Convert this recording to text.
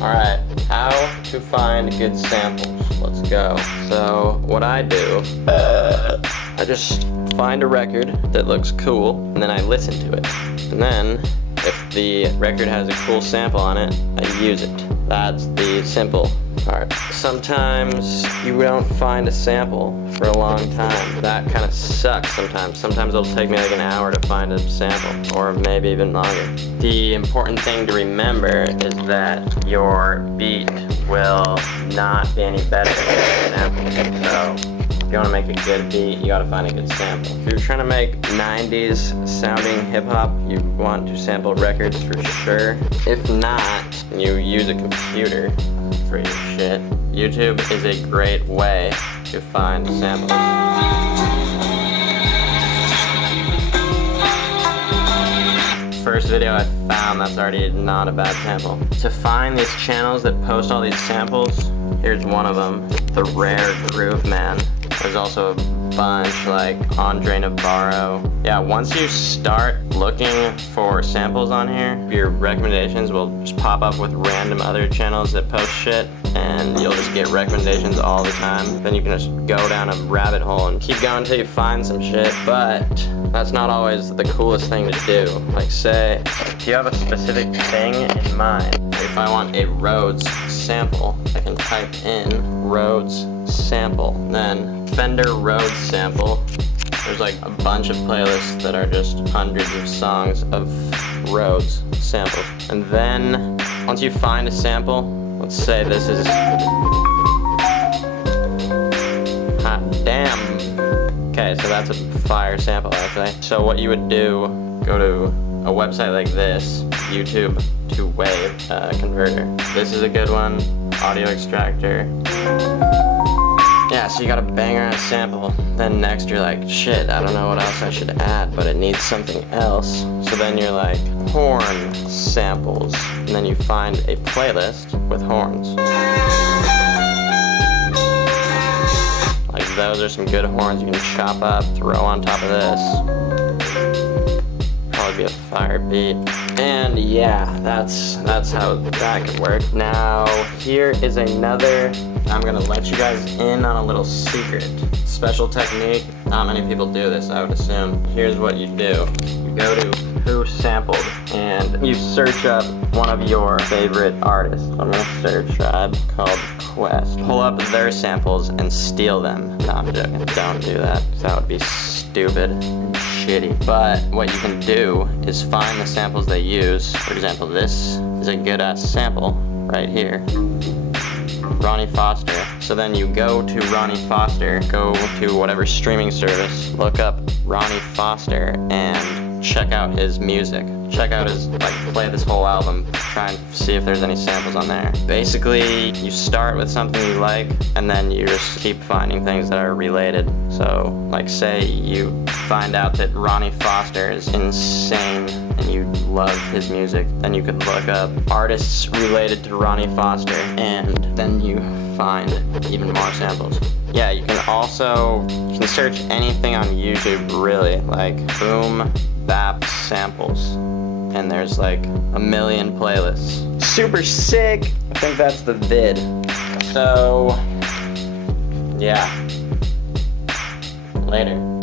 Alright, how to find good samples. Let's go. So, what I do, I just find a record that looks cool, and then I listen to it. And then, if the record has a cool sample on it, I use it. That's the simple part. Sometimes you don't find a sample for a long time. That kind of sucks sometimes. Sometimes it'll take me like an hour to find a sample, or maybe even longer. The important thing to remember is that your beat will not be any better than a sample. So, if you want to make a good beat, you gotta find a good sample. If you're trying to make 90s sounding hip-hop, you want to sample records for sure. If not, you use a computer for your shit. YouTube is a great way to find samples. First video I found, that's already not a bad sample. To find these channels that post all these samples, here's one of them, The Rare Groove Man. There's also a bunch like Andre Navarro. Yeah, once you start looking for samples on here, your recommendations will just pop up with random other channels that post shit, and you'll just get recommendations all the time. Then you can just go down a rabbit hole and keep going until you find some shit, but that's not always the coolest thing to do. Like say, if you have a specific thing in mind, if I want a Rhodes sample, I can type in Rhodes sample, then Fender Rhodes sample. There's like a bunch of playlists that are just hundreds of songs of Rhodes samples. And then, once you find a sample, let's say this is... Hot damn! Okay, so that's a fire sample actually. So what you would do, go to a website like this, YouTube to Wave converter. This is a good one, audio extractor. Yeah, so you got a banger on a sample. Then next you're like, shit, I don't know what else I should add, but it needs something else. So then you're like, horn samples. And then you find a playlist with horns. Like those are some good horns you can chop up, throw on top of this. Probably be a fire beat. And yeah, that's how that could work. Now, here is another, I'm gonna let you guys in on a little secret. Special technique, not many people do this, I would assume. Here's what you do. You go to Who Sampled, and you search up one of your favorite artists. I'm gonna search Tribe called Quest. Pull up their samples and steal them. No, I'm joking, don't do that. That would be stupid and shitty. But what you can do is find the samples they use. For example, this is a good ass sample right here. Ronnie Foster. So then you go to Ronnie Foster, go to whatever streaming service, look up Ronnie Foster and check out his music. Check out his, like, play this whole album, try and see if there's any samples on there. Basically, you start with something you like, and then you just keep finding things that are related. So, like say you find out that Ronnie Foster is insane, and you love his music, then you could look up artists related to Ronnie Foster, and then you find even more samples. Yeah, you can also, you can search anything on YouTube, really, like boom bap samples, and there's like a million playlists. Super sick! I think that's the vid. So, yeah. Later.